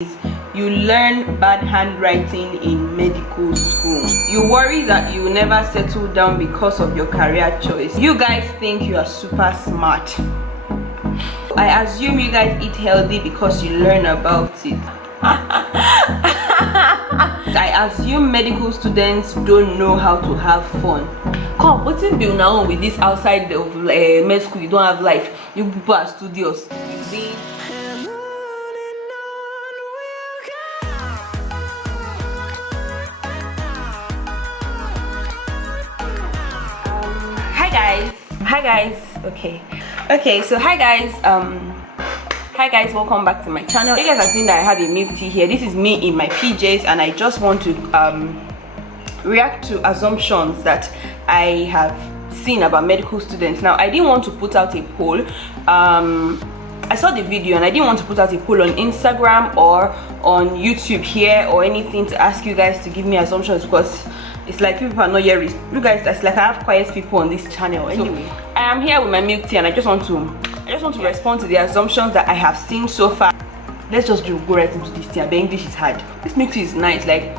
You learn bad handwriting in medical school. You worry that you will never settle down because of your career choice. You guys think you are super smart. I assume you guys eat healthy because you learn about it. I assume medical students don't know how to have fun. Come, what's it be now with this outside of med school? You don't have life. You people are studious. Hi guys. Okay, so hi guys, welcome back to my channel. You guys have seen that I have a milk tea here. This is me in my PJs, and I just want to react to assumptions that I have seen about medical students. Now, I didn't want to put out a poll. I saw the video and I didn't want to put out a poll on Instagram or on YouTube here or anything to ask you guys to give me assumptions, because it's like people are not here. You guys, it's like I have quiet people on this channel. Anyway, so I am here with my milk tea, and I just want to respond to the assumptions that I have seen so far. Let's just go right into this tea. But English is hard. This milk tea is nice. Like,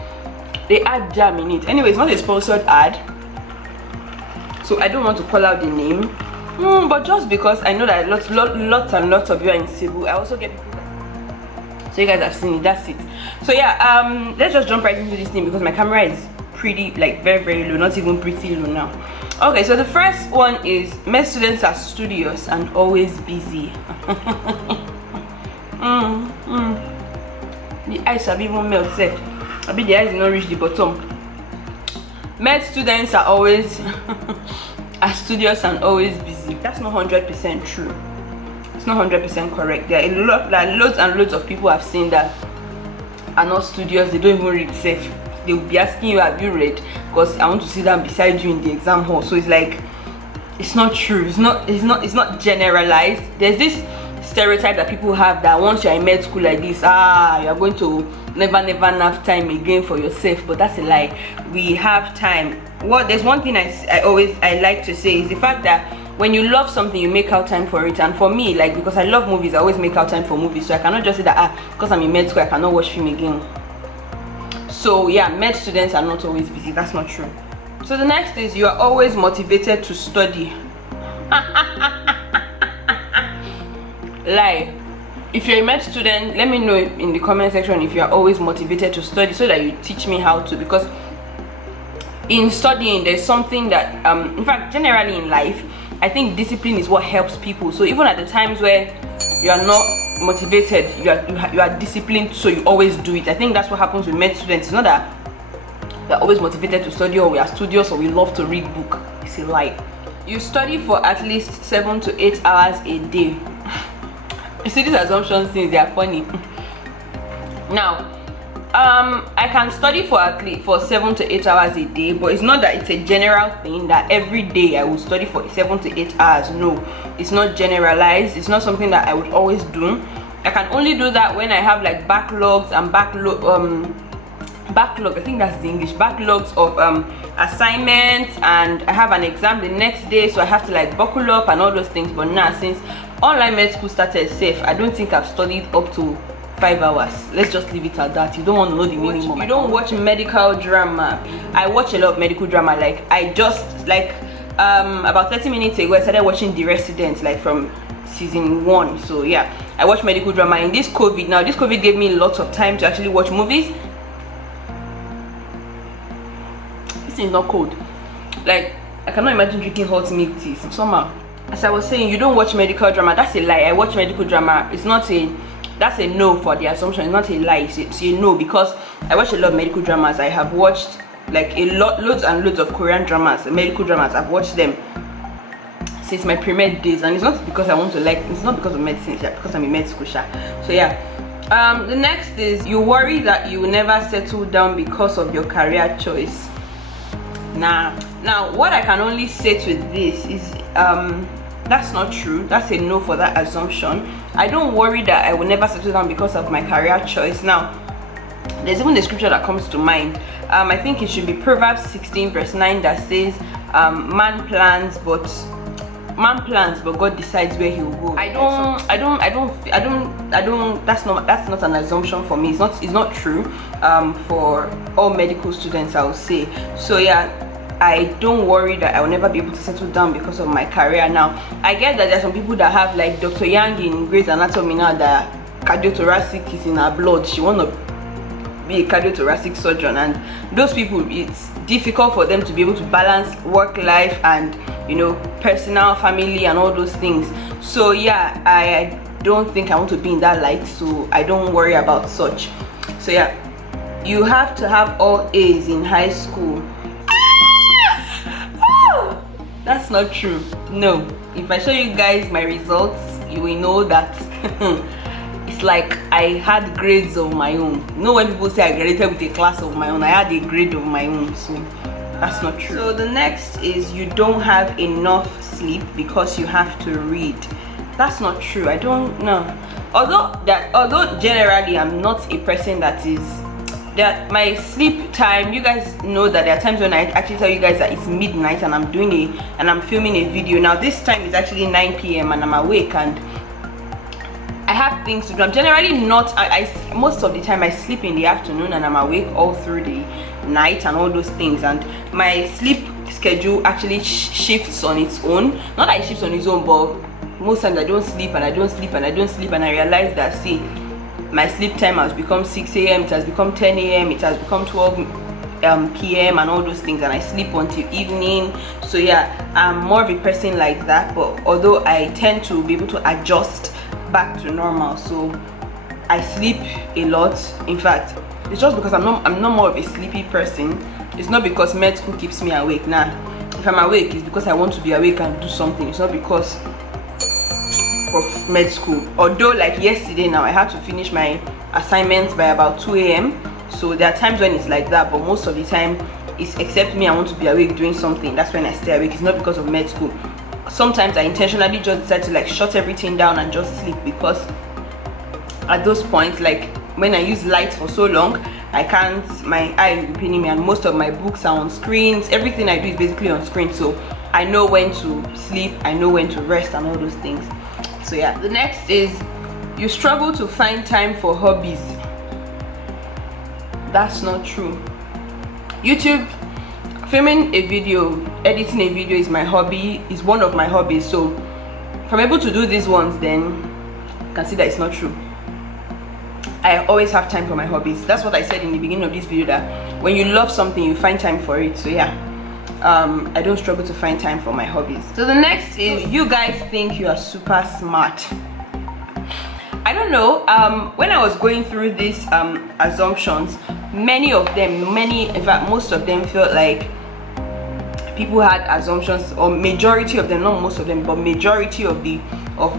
they add jam in it. Anyway, it's not a sponsored ad, so I don't want to call out the name. But just because I know that lots and lots of you are in Cebu, I also get people that, so you guys have seen it. That's it. So yeah, let's just jump right into this thing because my camera is pretty, like, very low, not even pretty low now. Okay, so the first one is med students are studious and always busy. The eyes have even melted. I bet the eyes did not reach the bottom. Med students are always are studious and always busy. That's not 100% true. It's not 100% correct. There are loads and loads of people I've seen that are not studious. They don't even read safe. They will be asking you, have you read? Because I want to sit down beside you in the exam hall. So it's like, it's not true. It's not generalized. There's this stereotype that people have that once you're in med school like this, you're going to never have time again for yourself. But that's a lie. We have time. There's one thing I like to say is the fact that when you love something, you make out time for it. And for me, like, because I love movies, I always make out time for movies. So I cannot just say that because I'm in med school I cannot watch film again. So yeah, med students are not always busy. That's not true. So the next is you are always motivated to study. Lie. If you're a med student, let me know in the comment section if you are always motivated to study, so that you teach me how to. Because in studying, there's something that in fact, generally in life, I think discipline is what helps people. So even at the times where you are not motivated, you are disciplined, so you always do it. I think that's what happens with med students. It's not that we're always motivated to study, or we are studious, or we love to read book. It's a lie. You study for at least 7 to 8 hours a day. You see, these assumptions things, they are funny. Now, I can study for at least 7 to 8 hours a day, but it's not that it's a general thing that every day I will study for 7 to 8 hours. No, it's not generalized. It's not something that I would always do. I can only do that when I have like backlogs and backlog. I think that's the English. Backlogs of assignments, and I have an exam the next day, so I have to like buckle up and all those things. But now, since online med school started safe, I don't think I've studied up to 5 hours. Let's just leave it at that. You don't want to know the minimum. You don't watch medical drama. I watch a lot of medical drama. Like, I just about 30 minutes ago I started watching The Resident, like from season 1. So yeah, I watch medical drama in this COVID. Now this COVID gave me lots of time to actually watch movies. This is not cold. Like, I cannot imagine drinking hot milk tea somehow. As I was saying, you don't watch medical drama. That's a lie. I watch medical drama. That's a no for the assumption. It's not a lie. It's a no, because I watch a lot of medical dramas. I have watched like loads and loads of Korean dramas, medical dramas. I've watched them since my pre-med days, and it's not because I want to it's not because of medicine, it's because I'm in med school. So yeah, the next is you worry that you will never settle down because of your career choice. Now what I can only say to this is that's not true. That's a no for that assumption. I don't worry that I will never settle down because of my career choice. Now, there's even a scripture that comes to mind. I think it should be Proverbs 16 verse 9 that says, man plans but man plans, but God decides where he will go. I don't. That's not an assumption for me. It's not true. For all medical students, I would say. So yeah, I don't worry that I will never be able to settle down because of my career. Now, I get that there are some people that have, like Dr. Yang in Grey's Anatomy now, that cardiothoracic is in her blood. She want to be a cardiothoracic surgeon, and those people, it's difficult for them to be able to balance work life and, you know, personal, family, and all those things. So yeah, I don't think I want to be in that light, so I don't worry about such. So yeah, you have to have all A's in high school. That's not true. No, if I show you guys my results, you will know that it's like I had grades of my own. You know, when people say I graduated with a class of my own, I had a grade of my own. So that's not true. So the next is you don't have enough sleep because you have to read. That's not true. I don't know. Although generally I'm not a person that is that my sleep time, you guys know that there are times when I actually tell you guys that it's midnight and I'm filming a video. Now this time is actually 9 p.m. and I'm awake and I have things to do. I'm generally not, most of the time I sleep in the afternoon and I'm awake all through the night and all those things, and my sleep schedule actually shifts on its own. Not that it shifts on its own, but most times I don't sleep and I don't sleep and I don't sleep, and I realize that, see, my sleep time has become 6 a.m, it has become 10 a.m, it has become 12 p.m. and all those things, and I sleep until evening. So yeah, I'm more of a person like that, but although I tend to be able to adjust back to normal, so I sleep a lot. In fact, it's just because I'm not more of a sleepy person. It's not because med school keeps me awake. Nah, if I'm awake, it's because I want to be awake and do something. It's not because of med school. Although like yesterday, now I had to finish my assignments by about 2 a.m, so there are times when it's like that, but most of the time it's except me, I want to be awake doing something. That's when I stay awake. It's not because of med school. Sometimes I intentionally just decide to like shut everything down and just sleep, because at those points, like when I use lights for so long, I can't, my eye will be paining me, and most of my books are on screens. Everything I do is basically on screen, so I know when to sleep, I know when to rest and all those things. So yeah, the next is you struggle to find time for hobbies. That's not true. YouTube, filming a video, editing a video is my hobby, is one of my hobbies. So if I'm able to do these ones, then you can see that it's not true. I always have time for my hobbies. That's what I said in the beginning of this video, that when you love something, you find time for it. So yeah, I don't struggle to find time for my hobbies. So the next is you guys think you are super smart. I don't know, when I was going through these assumptions, many of them, in fact most of them, felt like people had assumptions, or majority of them, not most of them, but majority of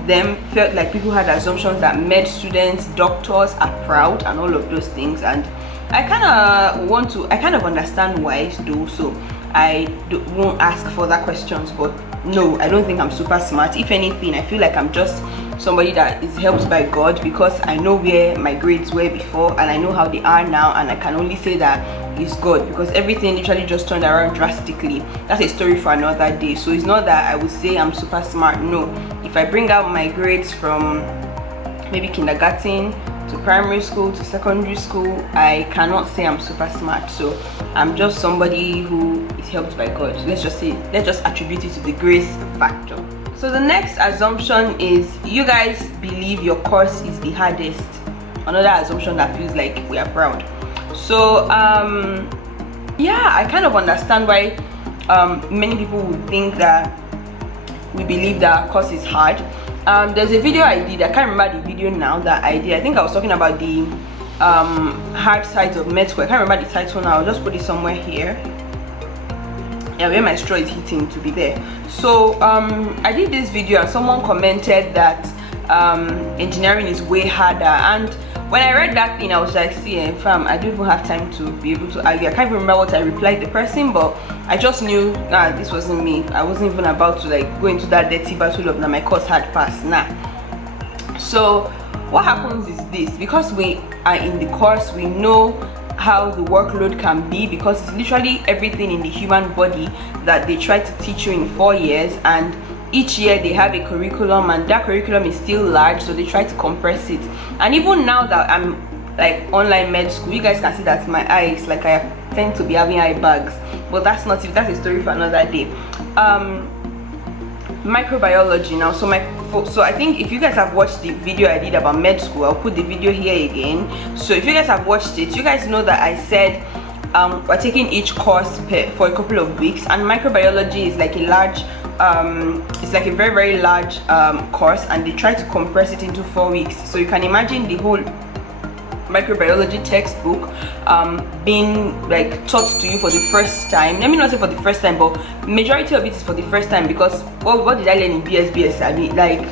them felt like people had assumptions that med students, doctors are proud and all of those things. And I kind of understand why though, so I won't ask further questions. But no, I don't think I'm super smart. If anything, I feel like I'm just somebody that is helped by God, because I know where my grades were before and I know how they are now, and I can only say that it's God, because everything literally just turned around drastically. That's a story for another day. So it's not that I would say I'm super smart. No, if I bring out my grades from maybe kindergarten to primary school to secondary school, I cannot say I'm super smart. So I'm just somebody who is helped by God. Let's just attribute it to the grace factor. So the next assumption is you guys believe your course is the hardest. Another assumption that feels like we are proud. So yeah, I kind of understand why many people would think that we believe that our course is hard. There's a video I did, I can't remember the video now that I did. I think I was talking about the hard sides of med school. I can't remember the title now. I'll just put it somewhere here. Yeah, where my straw is hitting to be there. So I did this video and someone commented that engineering is way harder, and when I read that thing, I was like, see, fam, I don't even have time to be able to argue. I can't even remember what I replied the person, but I just knew, nah, this wasn't me. I wasn't even about to like go into that dirty battle of, nah, my course had passed. Nah. So what happens is this: because we are in the course, we know how the workload can be, because it's literally everything in the human body that they try to teach you in 4 years, and each year they have a curriculum, and that curriculum is still large, so they try to compress it. And even now that I'm like online med school, you guys can see that my eyes, like I tend to be having eye bags, but that's not it. That's a story for another day. Microbiology now, so I think if you guys have watched the video I did about med school, I'll put the video here again. So if you guys have watched it, you guys know that I said we're taking each course for a couple of weeks, and microbiology is like a large it's like a very, very large course, and they try to compress it into 4 weeks. So you can imagine the whole microbiology textbook being like taught to you for the first time. Let me not say for the first time, but majority of it is for the first time, because what did I learn in BS? I mean, like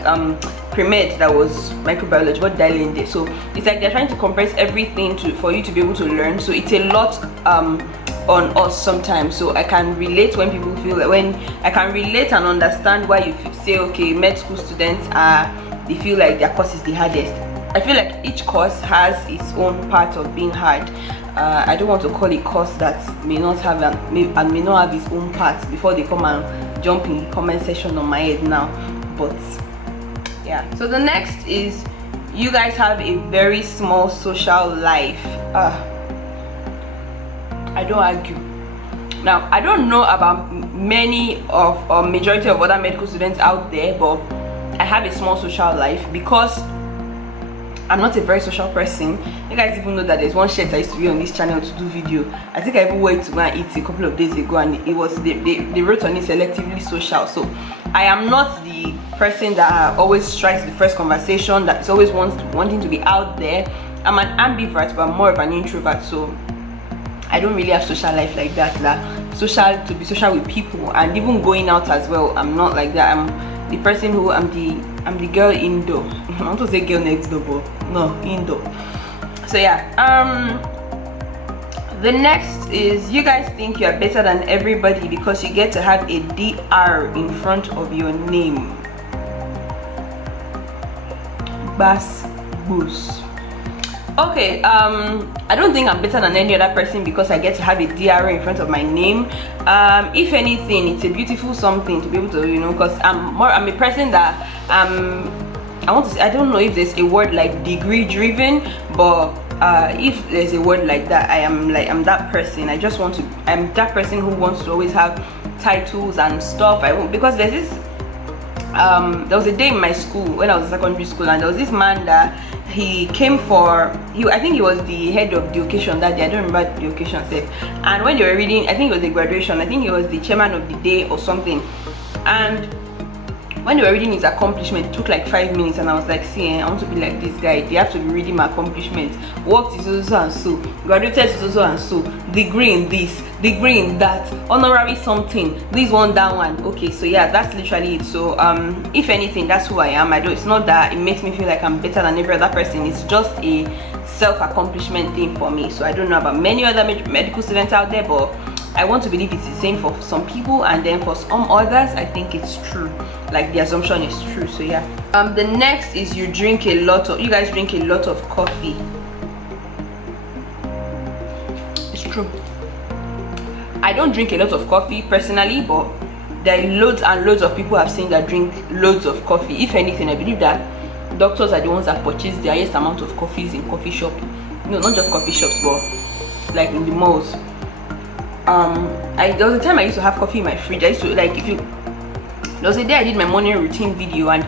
pre-med, that was microbiology. What did I learn there? So it's like they're trying to compress everything for you to be able to learn. So it's a lot on us sometimes. So I can relate when people feel like, when I can relate and understand why you say, okay, med school students they feel like their course is the hardest. I feel like each course has its own part of being hard. I don't want to call a course that may not have may not have its own parts before they come and jump in the comment section on my head now. But yeah, so the next is you guys have a very small social life. I don't argue. Now, I don't know about many of majority of other medical students out there, but I have a small social life because I'm not a very social person. You guys even know that there's one shirt I used to be on this channel to do video. I think I even went to go and eat a couple of days ago, and it was they wrote on it selectively social. So I am not the person that always strikes the first conversation, that is always wanting to be out there. I'm an ambivert, but I'm more of an introvert. So I don't really have social life like that. To be social with people, and even going out as well, I'm not like that. I'm the person who I'm the girl indoor. I want to say girl next door, but no, indoor. So yeah, the next is you guys think you're better than everybody because you get to have a DR in front of your name. Bass boost. Okay, I don't think I'm better than any other person because I get to have a DR in front of my name. If anything, it's a beautiful something to be able to, you know, because I'm a person that I want to say, I don't know if there's a word like degree driven, but if there's a word like that, I'm that person. I'm that person who wants to always have titles and stuff. Because there's this there was a day in my school when I was in secondary school, and there was this man that I think he was the head of the occasion that day. I don't remember the occasion safe. And when they were reading, I think it was the graduation, I think he was the chairman of the day or something, and when they were reading his accomplishment, it took like 5 minutes, and I was like, see, I want to be like this guy. They have to be reading my accomplishments. Worked is so and so, graduated is so and so, degree in this, degree in that, honorary something, this one, that one. Okay, so yeah, that's literally it. So if anything, that's who I am. It's not that it makes me feel like I'm better than every other person. It's just a self-accomplishment thing for me. So I don't know about many other medical students out there, but I want to believe it's the same for some people, and then for some others I think it's true, like the assumption is true. So yeah, the next is you guys drink a lot of coffee. It's true. I don't drink a lot of coffee personally, but there are loads and loads of people I've seen that drink loads of coffee. If anything, I believe that doctors are the ones that purchase the highest amount of coffees in coffee shop. No, not just coffee shops, but like in the malls. There was a time I used to have coffee in my fridge. I used to, like, there was a day I did my morning routine video, and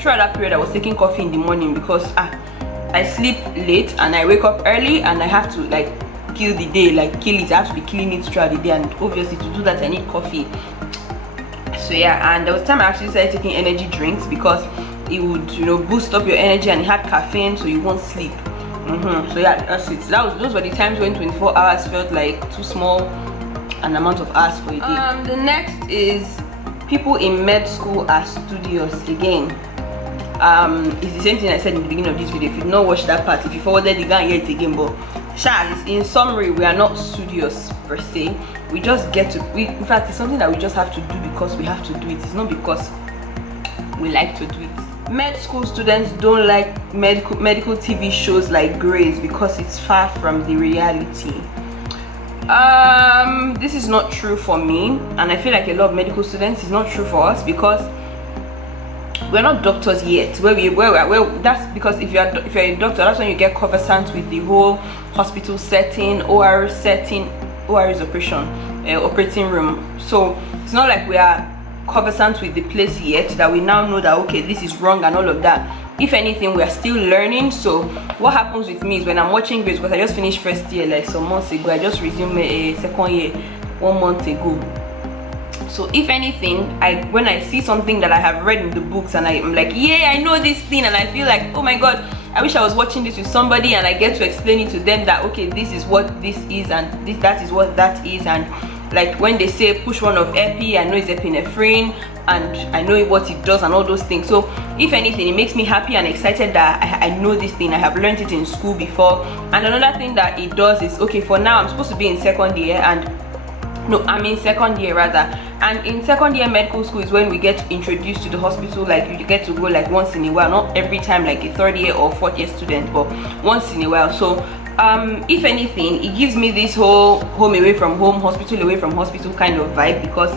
throughout that period I was taking coffee in the morning because I sleep late and I wake up early, and I have to like kill the day, like kill it. I have to be killing it throughout the day, and obviously to do that I need coffee. So yeah, and there was a time I actually started taking energy drinks because it would, you know, boost up your energy, and it had caffeine, so you won't sleep. So yeah, that's it. Those were the times when 24 hours felt like too small an amount of hours for a day. The next is people in med school are studious. Again, it's the same thing I said in the beginning of this video. If you did not watch that part, if you forwarded, you can't hear it again. But in summary, we are not studious per se. We just get to, in fact, it's something that we just have to do because we have to do it. It's not because we like to do it. Med school students don't like medical TV shows like Grace because it's far from the reality. This is not true for me, and I feel like a lot of medical students, it's not true for us, because we're not doctors yet. That's because if you're a doctor, that's when you get conversant with the whole hospital setting, OR setting. OR is operating room. So it's not like we are conversant with the place yet that we now know that okay, this is wrong and all of that. If anything, we are still learning. So what happens with me is when I'm watching grades, because I just finished first year like some months ago, I just resumed a second year 1 month ago. So if anything, when I see something that I have read in the books and I'm like, yeah, I know this thing, and I feel like, oh my god, I wish I was watching this with somebody and I get to explain it to them that okay, this is what this is and that is what that is. And like when they say push one of epi, I know it's epinephrine and I know what it does and all those things. So if anything, it makes me happy and excited that I know this thing. I have learned it in school before. And another thing that it does is, okay, for now I'm supposed to be in second year, and no, I'm in second year rather, and in second year medical school is when we get introduced to the hospital. Like you get to go like once in a while, not every time like a third year or fourth year student, but once in a while. So if anything, it gives me this whole home away from home, hospital away from hospital kind of vibe, because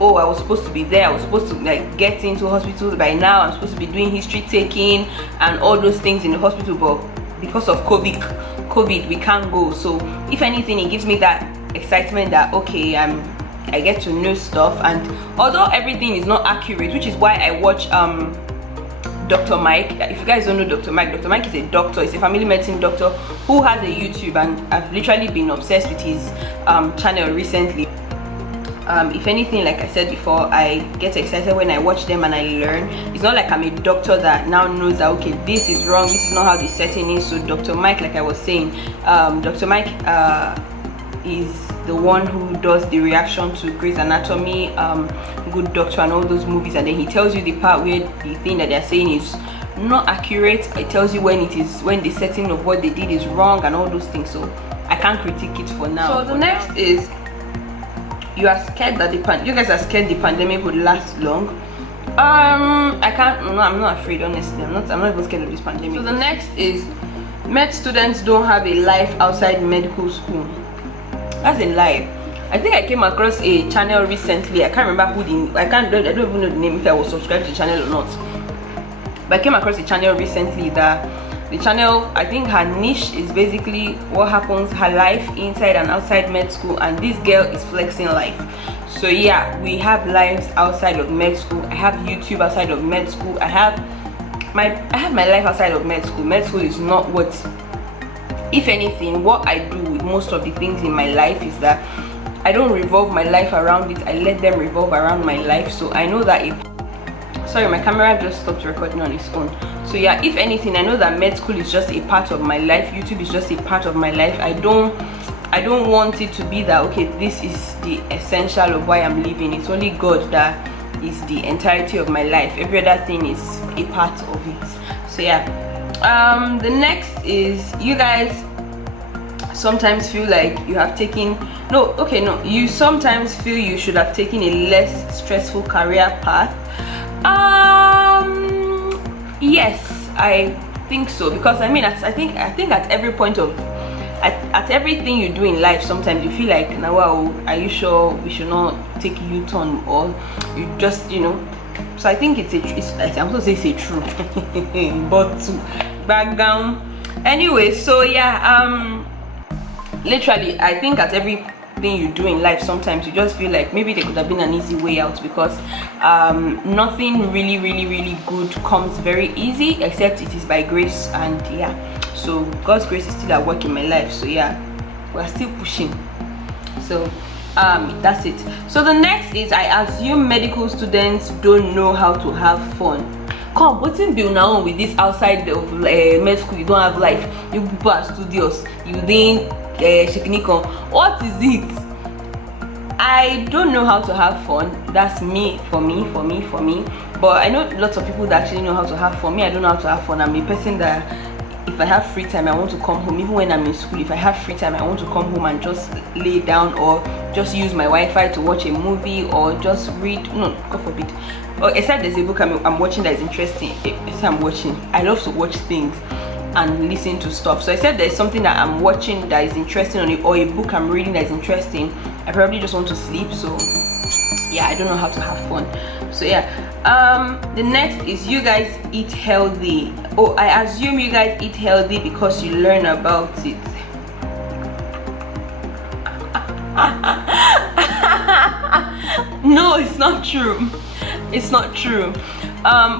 oh, I was supposed to be there, I was supposed to like get into hospitals by now, I'm supposed to be doing history taking and all those things in the hospital, but because of COVID we can't go. So if anything, it gives me that excitement that okay, I get to know stuff. And although everything is not accurate, which is why I watch Dr. Mike. If you guys don't know Dr. Mike is a doctor. He's a family medicine doctor who has a YouTube, and I've literally been obsessed with his channel recently. If anything, like I said before, I get excited when I watch them and I learn. It's not like I'm a doctor that now knows that okay, this is wrong, this is not how the setting is. So Dr. Mike, like I was saying, Dr. Mike is the one who does the reaction to Grey's Anatomy, Good Doctor and all those movies, and then he tells you the part where the thing that they're saying is not accurate. It tells you when the setting of what they did is wrong and all those things. So I can't critique it for now. So the next is, you are scared that you guys are scared the pandemic would last long. I'm not afraid, honestly. I'm not even scared of this pandemic. So the next is, med students don't have a life outside medical school. That's a lie. I think I came across a channel recently. I can't remember I don't even know the name, if I was subscribed to the channel or not. But I came across a channel recently that the channel, I think her niche is basically what happens, her life inside and outside med school, and this girl is flexing life. So yeah, we have lives outside of med school. I have YouTube outside of med school. I have my life outside of med school. Med school is not what, if anything, what I do with most of the things in my life is that I don't revolve my life around it, I let them revolve around my life. So I know that sorry, my camera just stopped recording on its own. So yeah, if anything, I know that med school is just a part of my life, YouTube is just a part of my life. I don't want it to be that okay, this is the essential of why I'm living. It's only God that is the entirety of my life. Every other thing is a part of it. So yeah, the next is, you guys sometimes feel like you have taken you sometimes feel you should have taken a less stressful career path. Yes, I think so, because I mean, I think at every point of at everything you do in life, sometimes you feel like, now wow, are you sure we should not take a U-turn, or you just, you know. So I think I'm supposed to say it's a true but to back down anyway. So yeah, literally I think at everything you do in life, sometimes you just feel like maybe there could have been an easy way out, because nothing really good comes very easy, except it is by grace. And yeah, so God's grace is still at work in my life. So yeah, we're still pushing. So that's it. So the next is, I assume medical students don't know how to have fun. Come, what's in bill now with this outside of med school? You don't have life, you people are studious, you didn't shiknikon. What is it? I don't know how to have fun. That's me, for me. But I know lots of people that actually know how to have fun. Me, I don't know how to have fun. I'm a person that if I have free time, I want to come home. Even when I'm in school, if I have free time, I want to come home and just lay down, or just use my Wi-Fi to watch a movie, or just read. No, God forbid. Or except there's a book I'm watching that is interesting. I love to watch things and listen to stuff. So except there's something that I'm watching that is interesting on it, or a book I'm reading that is interesting, I probably just want to sleep. So yeah, I don't know how to have fun. So yeah, The next is you guys eat healthy. Oh, I assume you guys eat healthy because you learn about it. No, it's not true. It's not true.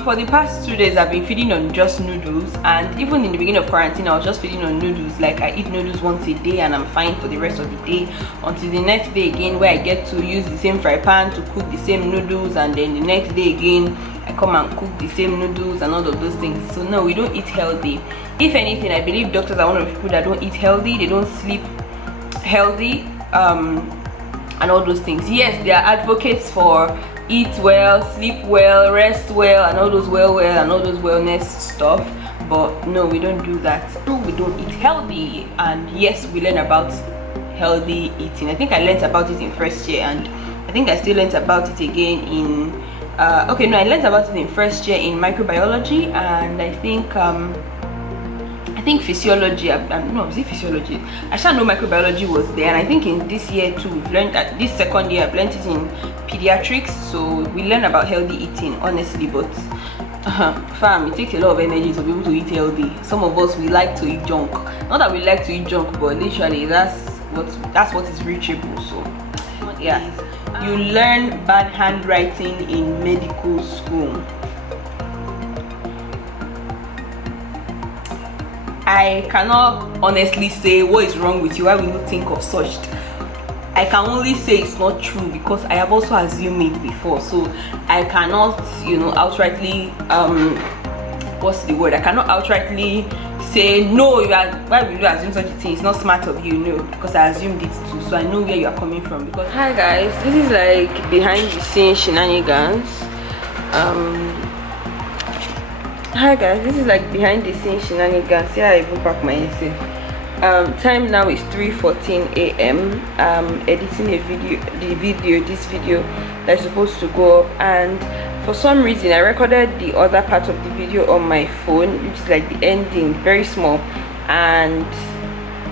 For the past 2 days I've been feeding on just noodles, and even in the beginning of quarantine I was just feeding on noodles. Like, I eat noodles once a day and I'm fine for the rest of the day, until the next day again, where I get to use the same fry pan to cook the same noodles, and then the next day again I come and cook the same noodles and all of those things. So no, we don't eat healthy. If anything, I believe doctors are one of the people that don't eat healthy. They don't sleep healthy, and all those things. Yes, they are advocates for eat well, sleep well, rest well, and all those well and all those wellness stuff, but no, we don't do that. We don't eat healthy. And yes, we learn about healthy eating. I think I learned about it in first year, and I think I still learned about it again in I learned about it in first year in microbiology, and I think physiology. No, is it physiology? I shall know microbiology was there, and I think in this year too we've learned that. This second year I've learned it in pediatrics, so we learn about healthy eating, honestly. But fam, it takes a lot of energy to be able to eat healthy. Some of us, we like to eat junk. Not that we like to eat junk, but literally that's what is reachable. So yeah, you learn bad handwriting in medical school. I cannot honestly say what is wrong with you, why will you think of such. I can only say it's not true because I have also assumed it before. So I cannot, outrightly what's the word? I cannot outrightly say no, why will you assume such a thing? It's not smart of you, no, because I assumed it too. So I know where you are coming from. Because hi guys, this is like behind the scenes shenanigans. Hi guys, this is like behind the scenes shenanigans. Yeah, I even pack my essay. Time now is 3:14 a.m. Editing this video that's supposed to go up, and for some reason I recorded the other part of the video on my phone, which is like the ending, very small, and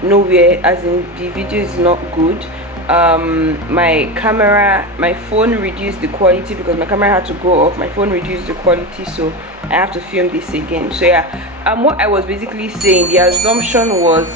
nowhere, as in the video is not good. My phone reduced the quality because my camera had to go off. My phone reduced the quality, so I have to film this again. So yeah, what I was basically saying, the assumption was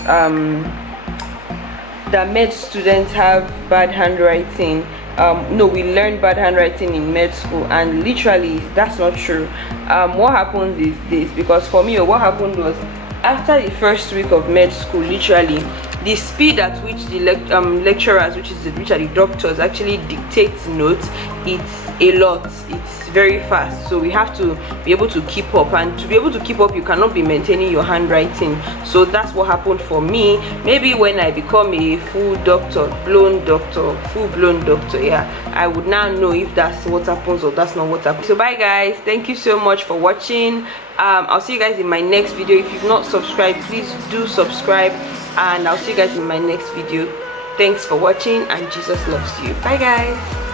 that med students have bad handwriting. No, we learned bad handwriting in med school, and literally that's not true. What happens is this, because for me, what happened was, after the first week of med school, literally the speed at which the lecturers, which are the doctors, actually dictate notes, it's a lot. It's very fast, so we have to be able to keep up, and to be able to keep up you cannot be maintaining your handwriting. So that's what happened for me. Maybe when I become a full-blown doctor, yeah, I would now know if that's what happens or that's not what happens. So bye guys, thank you so much for watching. I'll see you guys in my next video. If you've not subscribed, please do subscribe, and I'll see you guys in my next video. Thanks for watching, and Jesus loves you. Bye guys.